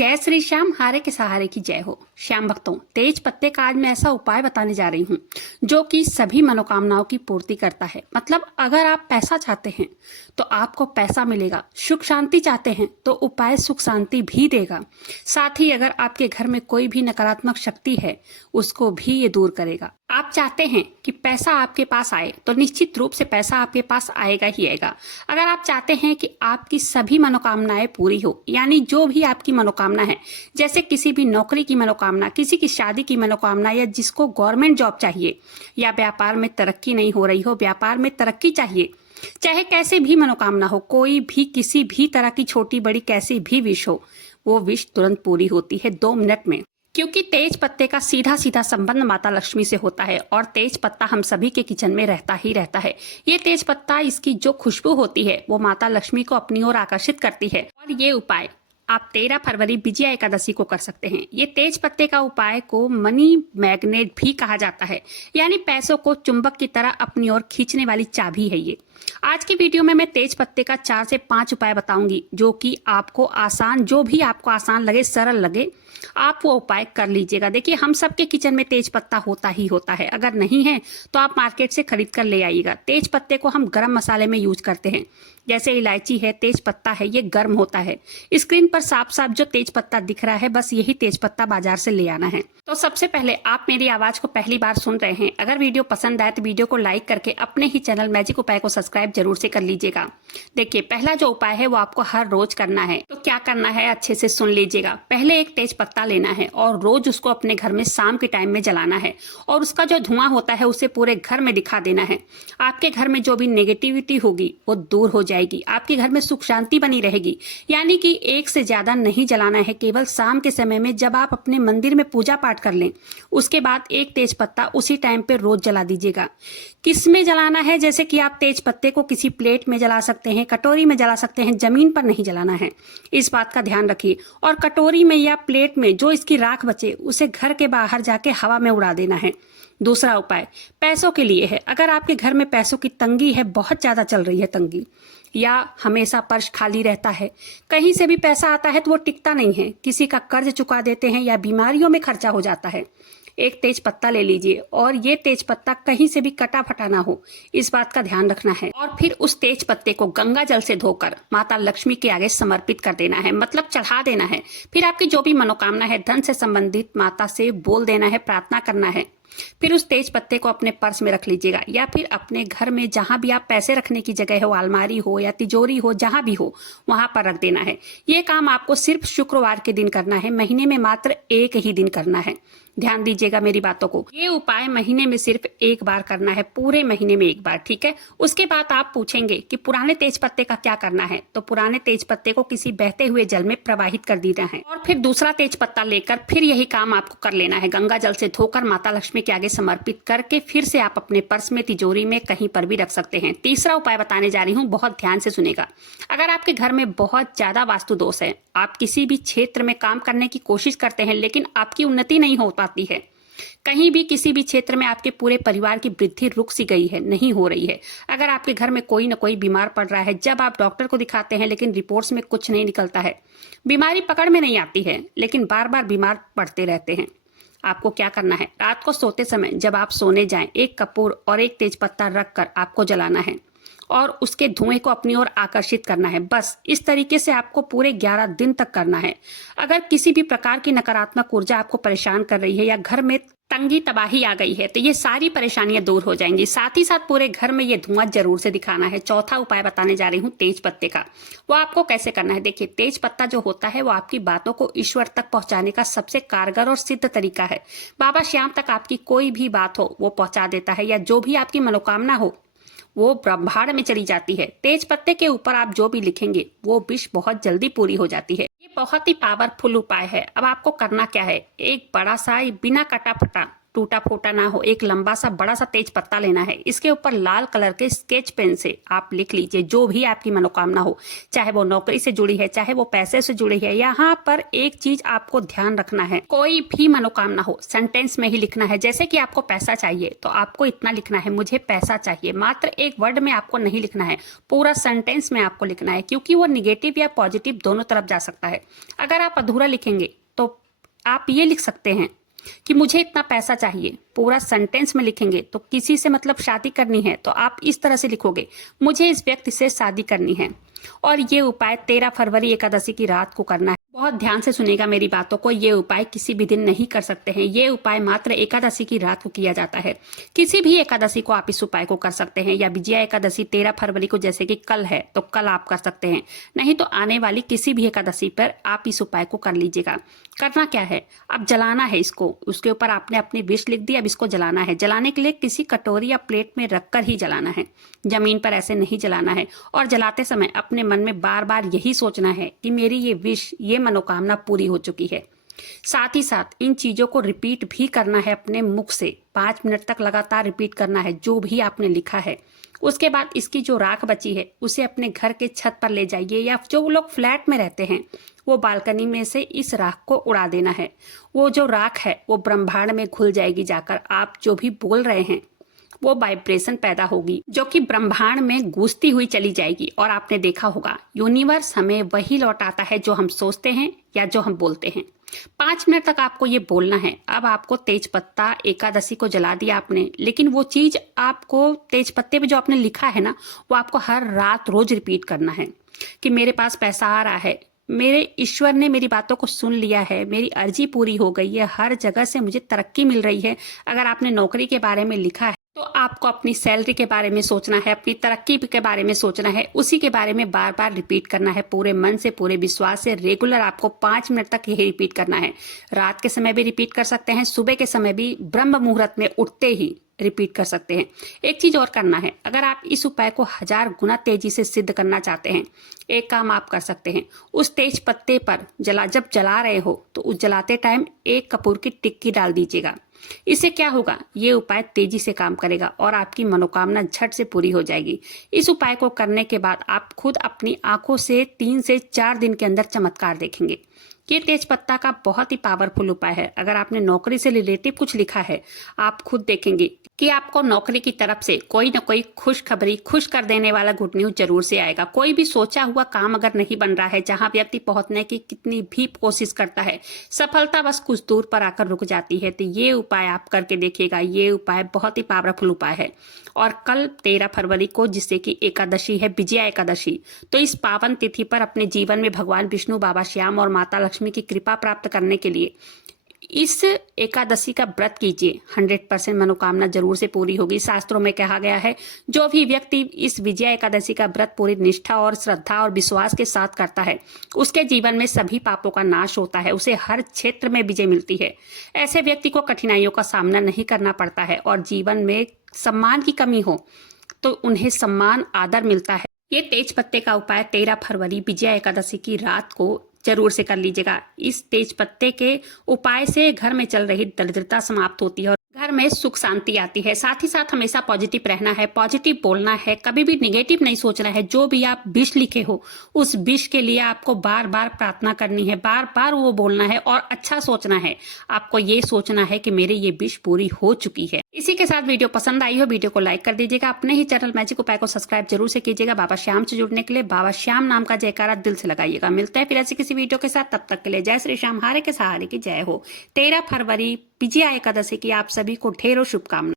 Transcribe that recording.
जय श्री श्याम, हारे के सहारे की जय हो। श्याम भक्तों, तेज पत्ते का आज मैं ऐसा उपाय बताने जा रही हूँ जो कि सभी मनोकामनाओं की पूर्ति करता है। मतलब अगर आप पैसा चाहते हैं तो आपको पैसा मिलेगा, सुख शांति चाहते हैं तो उपाय सुख शांति भी देगा। साथ ही अगर आपके घर में कोई भी नकारात्मक शक्ति है उसको भी ये दूर करेगा। आप चाहते हैं कि पैसा आपके पास आए तो निश्चित रूप से पैसा आपके पास आएगा ही आएगा। अगर आप चाहते हैं कि आपकी सभी मनोकामनाएं पूरी हो, यानी जो भी आपकी मनोकामना है, जैसे किसी भी नौकरी की मनोकामना, किसी की शादी की मनोकामना, या जिसको गवर्नमेंट जॉब चाहिए, या व्यापार में तरक्की नहीं हो रही हो, व्यापार में तरक्की चाहिए, चाहे कैसे भी मनोकामना हो, कोई भी किसी भी तरह की छोटी बड़ी कैसी भी विश हो, वो विश तुरंत पूरी होती है 2 मिनट में। क्योंकि तेज पत्ते का सीधा सीधा संबंध माता लक्ष्मी से होता है और तेज पत्ता हम सभी के किचन में रहता ही रहता है। ये तेज पत्ता, इसकी जो खुशबू होती है वो माता लक्ष्मी को अपनी ओर आकर्षित करती है। और ये उपाय आप 13 फरवरी विजया एकादशी को कर सकते हैं। ये तेज पत्ते का उपाय को मनी मैग्नेट भी कहा जाता है, यानी पैसों को चुंबक की तरह अपनी ओर खींचने वाली चाबी है ये। आज की वीडियो में मैं तेज पत्ते का 4 से 5 उपाय बताऊंगी जो कि आपको आसान, जो भी आपको आसान लगे, सरल लगे, आप वो उपाय कर लीजिएगा। देखिए, हम सबके किचन में तेज पत्ता होता ही होता है। अगर नहीं है तो आप मार्केट से खरीद कर ले आइएगा। तेज पत्ते को हम गरम मसाले में यूज करते हैं, जैसे इलायची है, तेज पत्ता है, ये गर्म होता है। स्क्रीन पर साफ साफ जो तेज पत्ता दिख रहा है, बस यही तेज पत्ता बाजार से ले आना है। तो सबसे पहले, आप मेरी आवाज को पहली बार सुन रहे हैं, अगर वीडियो पसंद आए तो वीडियो को लाइक करके अपने ही चैनल मैजिक उपाय को सब्सक्राइब जरूर से कर लीजिएगा। देखिए, पहला जो उपाय है वो आपको हर रोज करना है। तो क्या करना है, अच्छे से सुन लीजिएगा। पहले एक तेज पत्ता लेना है और रोज उसको अपने घर में शाम के टाइम में जलाना है और उसका जो धुआं होता है उसे पूरे घर में दिखा देना है। आपके घर में जो भी नेगेटिविटी होगी वो दूर हो जाएगी, आपके घर में सुख शांति बनी रहेगी। यानी कि एक से ज्यादा नहीं जलाना है, केवल शाम के समय में जब आप अपने मंदिर में पूजा पाठ कर लें उसके बाद एक तेज पत्ता उसी टाइम पे रोज जला दीजिएगा। किस में जलाना है, जैसे कि आप तेज पत्ते को किसी प्लेट में जला सकते हैं, कटोरी में जला सकते हैं, जमीन पर नहीं जलाना है, इस बात का ध्यान रखिए। और कटोरी में या प्लेट में जो इसकी राख बचे उसे घर के बाहर जाके हवा में उड़ा देना है। दूसरा उपाय पैसों के लिए है। अगर आपके घर में पैसों की तंगी है, बहुत ज्यादा चल रही है तंगी, या हमेशा पर्स खाली रहता है, कहीं से भी पैसा आता है तो वो टिकता नहीं है, किसी का कर्ज चुका देते हैं या बीमारियों में खर्चा हो जाता है, एक तेज पत्ता ले लीजिए और ये तेज पत्ता कहीं से भी कटा फटा ना हो, इस बात का ध्यान रखना है। और फिर उस तेज पत्ते को गंगा जल से धोकर माता लक्ष्मी के आगे समर्पित कर देना है, मतलब चढ़ा देना है। फिर आपकी जो भी मनोकामना है, धन से संबंधित, माता से बोल देना है, प्रार्थना करना है। फिर उस तेज पत्ते को अपने पर्स में रख लीजिएगा या फिर अपने घर में जहां भी आप पैसे रखने की जगह हो, अलमारी हो या तिजोरी हो, जहां भी हो वहां पर रख देना है। ये काम आपको सिर्फ शुक्रवार के दिन करना है, महीने में मात्र एक ही दिन करना है। ध्यान दीजिएगा मेरी बातों को। ये उपाय महीने में सिर्फ एक बार करना है, पूरे महीने में एक बार, ठीक है। उसके बाद आप पूछेंगे कि पुराने तेज पत्ते का क्या करना है, तो पुराने तेज पत्ते को किसी बहते हुए जल में प्रवाहित कर देना है और फिर दूसरा तेज पत्ता लेकर फिर यही काम आपको कर लेना है। गंगा जल से धोकर माता लक्ष्मी के आगे समर्पित करके फिर से आप अपने पर्स में, तिजोरी में, कहीं पर भी रख सकते हैं। तीसरा उपाय बताने जा रही हूँ, बहुत ध्यान से सुनेगा। अगर आपके घर में बहुत ज्यादा वास्तु दोष है, आप किसी भी क्षेत्र में काम करने की कोशिश करते हैं लेकिन आपकी उन्नति नहीं हो पाती है, कहीं भी किसी भी क्षेत्र में आपके पूरे परिवार की वृद्धि रुक सी गई है, नहीं हो रही है, अगर आपके घर में कोई न कोई बीमार पड़ रहा है, जब आप डॉक्टर को दिखाते हैं लेकिन रिपोर्ट्स में कुछ नहीं निकलता है, बीमारी पकड़ में नहीं आती है लेकिन बार बार बीमार पड़ते रहते हैं, आपको क्या करना है, रात को सोते समय जब आप सोने जाएं, एक कपूर और एक तेज पत्ता रखकर आपको जलाना है और उसके धुएं को अपनी ओर आकर्षित करना है। बस इस तरीके से आपको पूरे 11 दिन तक करना है। अगर किसी भी प्रकार की नकारात्मक ऊर्जा आपको परेशान कर रही है या घर में तंगी तबाही आ गई है तो ये सारी परेशानियां दूर हो जाएंगी। साथ ही साथ पूरे घर में ये धुआं जरूर से दिखाना है। चौथा उपाय बताने जा रही हूँ तेज पत्ते का, वो आपको कैसे करना है। देखिए, तेज पत्ता जो होता है वो आपकी बातों को ईश्वर तक पहुंचाने का सबसे कारगर और सिद्ध तरीका है। बाबा श्याम तक आपकी कोई भी बात हो वो पहुंचा देता है, या जो भी आपकी मनोकामना हो वो ब्रह्मांड में चली जाती है। तेज पत्ते के ऊपर आप जो भी लिखेंगे वो विश बहुत जल्दी पूरी हो जाती है। ये बहुत ही पावरफुल उपाय है। अब आपको करना क्या है, एक बड़ा सा बिना कटा फटा टूटा फूटा ना हो, एक लंबा सा बड़ा सा तेज पत्ता लेना है। इसके ऊपर लाल कलर के स्केच पेन से आप लिख लीजिए जो भी आपकी मनोकामना हो, चाहे वो नौकरी से जुड़ी है, चाहे वो पैसे से जुड़ी है। यहाँ पर एक चीज आपको ध्यान रखना है, कोई भी मनोकामना हो सेंटेंस में ही लिखना है। जैसे कि आपको पैसा चाहिए तो आपको इतना लिखना है, मुझे पैसा चाहिए। मात्र एक वर्ड में आपको नहीं लिखना है, पूरा सेंटेंस में आपको लिखना है, क्योंकि वो निगेटिव या पॉजिटिव दोनों तरफ जा सकता है। अगर आप अधूरा लिखेंगे तो आप ये लिख सकते हैं कि मुझे इतना पैसा चाहिए। पूरा सेंटेंस में लिखेंगे तो किसी से मतलब शादी करनी है तो आप इस तरह से लिखोगे, मुझे इस व्यक्ति से शादी करनी है। और ये उपाय 13 फरवरी एकादशी की रात को करना है। बहुत ध्यान से सुनिएगा मेरी बातों को, ये उपाय किसी भी दिन नहीं कर सकते हैं। ये उपाय मात्र एकादशी की रात को किया जाता है। किसी भी एकादशी को आप इस उपाय को कर सकते हैं, या विजया एकादशी 13 फरवरी को जैसे कि कल है तो कल आप कर सकते हैं, नहीं तो आने वाली किसी भी एकादशी पर आप इस उपाय को कर लीजिएगा। करना क्या है, अब जलाना है इसको। उसके ऊपर आपने अपनी विश लिख दी, अब इसको जलाना है। जलाने के लिए किसी कटोरी या प्लेट में रखकर ही जलाना है, जमीन पर ऐसे नहीं जलाना है। और जलाते समय अपने मन में बार बार यही सोचना है कि मेरी ये विश, ये मनोकामना पूरी हो चुकी है। साथ ही साथ इन चीजों को रिपीट भी करना है अपने मुख से, 5 मिनट तक लगातार रिपीट करना है जो भी आपने लिखा है। उसके बाद इसकी जो राख बची है उसे अपने घर के छत पर ले जाइए, या जो लोग फ्लैट में रहते हैं वो बालकनी में से इस राख को उड़ा देना है। वो जो राख है वो ब्रह्मांड में घुल जाएगी जाकर। आप जो भी बोल रहे हैं वो वाइब्रेशन पैदा होगी जो कि ब्रह्मांड में गूंजती हुई चली जाएगी। और आपने देखा होगा यूनिवर्स हमें वही लौटाता है जो हम सोचते हैं या जो हम बोलते हैं। 5 मिनट तक आपको ये बोलना है। अब आपको तेज पत्ता एकादशी को जला दिया आपने, लेकिन वो चीज आपको तेज पत्ते पे जो आपने लिखा है ना, वो आपको हर रात रोज रिपीट करना है कि मेरे पास पैसा आ रहा है, मेरे ईश्वर ने मेरी बातों को सुन लिया है, मेरी अर्जी पूरी हो गई है, हर जगह से मुझे तरक्की मिल रही है। अगर आपने नौकरी के बारे में लिखा है तो आपको अपनी सैलरी के बारे में सोचना है, अपनी तरक्की के बारे में सोचना है, उसी के बारे में बार बार रिपीट करना है, पूरे मन से, पूरे विश्वास से। रेगुलर आपको 5 मिनट तक यही रिपीट करना है। रात के समय भी रिपीट कर सकते हैं, सुबह के समय भी ब्रह्म मुहूर्त में उठते ही रिपीट कर सकते हैं। एक चीज और करना है, अगर आप इस उपाय को 1000 गुना तेजी से सिद्ध करना चाहते हैं, एक काम आप कर सकते हैं। उस तेज पत्ते पर जब जला रहे हो तो उस जलाते टाइम 1 कपूर की टिक्की डाल दीजिएगा। इससे क्या होगा, ये उपाय तेजी से काम करेगा और आपकी मनोकामना झट से पूरी हो जाएगी। इस उपाय को करने के बाद आप खुद अपनी आंखों से 3 से 4 दिन के अंदर चमत्कार देखेंगे। ये तेज पत्ता का बहुत ही पावरफुल उपाय है। अगर आपने नौकरी से रिलेटिव कुछ लिखा है, आप खुद देखेंगे कि आपको नौकरी की तरफ से कोई ना कोई खुशखबरी, खुश कर देने वाला गुड न्यूज जरूर से आएगा। कोई भी सोचा हुआ काम अगर नहीं बन रहा है, जहां व्यक्ति पहुंचने की कितनी भी कोशिश करता है, सफलता बस कुछ दूर पर आकर रुक जाती है, तो ये उपाय आप करके देखिएगा। ये उपाय बहुत ही पावरफुल उपाय है। और कल 13 फरवरी को, जिससे कि एकादशी है, विजया एकादशी, तो इस पावन तिथि पर अपने जीवन में भगवान विष्णु, बाबा श्याम और माता लक्ष्मी की कृपा प्राप्त करने के लिए इस एकादशी का व्रत कीजिए। 100% मनोकामना जरूर से पूरी होगी। शास्त्रों में कहा गया है, जो भी व्यक्ति इस विजया एकादशी का व्रत पूरी निष्ठा और श्रद्धा और विश्वास के साथ करता है, उसके जीवन में सभी पापों का नाश होता है, उसे हर क्षेत्र में विजय मिलती है। ऐसे व्यक्ति को कठिनाइयों का सामना नहीं करना पड़ता है, और जीवन में सम्मान की कमी हो तो उन्हें सम्मान, आदर मिलता है। ये तेज पत्ते का उपाय 13 फरवरी विजया एकादशी की रात को जरूर से कर लीजिएगा। इस तेज पत्ते के उपाय से घर में चल रही दरिद्रता समाप्त होती है और घर में सुख शांति आती है। साथ ही साथ हमेशा पॉजिटिव रहना है, पॉजिटिव बोलना है, कभी भी नेगेटिव नहीं सोचना है। जो भी आप विश लिखे हो, उस विश के लिए आपको बार बार प्रार्थना करनी है, बार बार वो बोलना है और अच्छा सोचना है। आपको ये सोचना है कि मेरी ये विश पूरी हो चुकी है। इसी के साथ वीडियो पसंद आई हो, वीडियो को लाइक कर दीजिएगा। अपने ही चैनल मैजिक उपाय को सब्सक्राइब जरूर से कीजिएगा। बाबा श्याम से जुड़ने के लिए बाबा श्याम नाम का जयकारा दिल से लगाइएगा। मिलते हैं फिर ऐसी किसी वीडियो के साथ, तब तक के लिए जय श्री श्याम, हारे के सहारे की जय हो। 13 फरवरी विजया एकादशी की आप सभी को ढेरों शुभकामनाएं।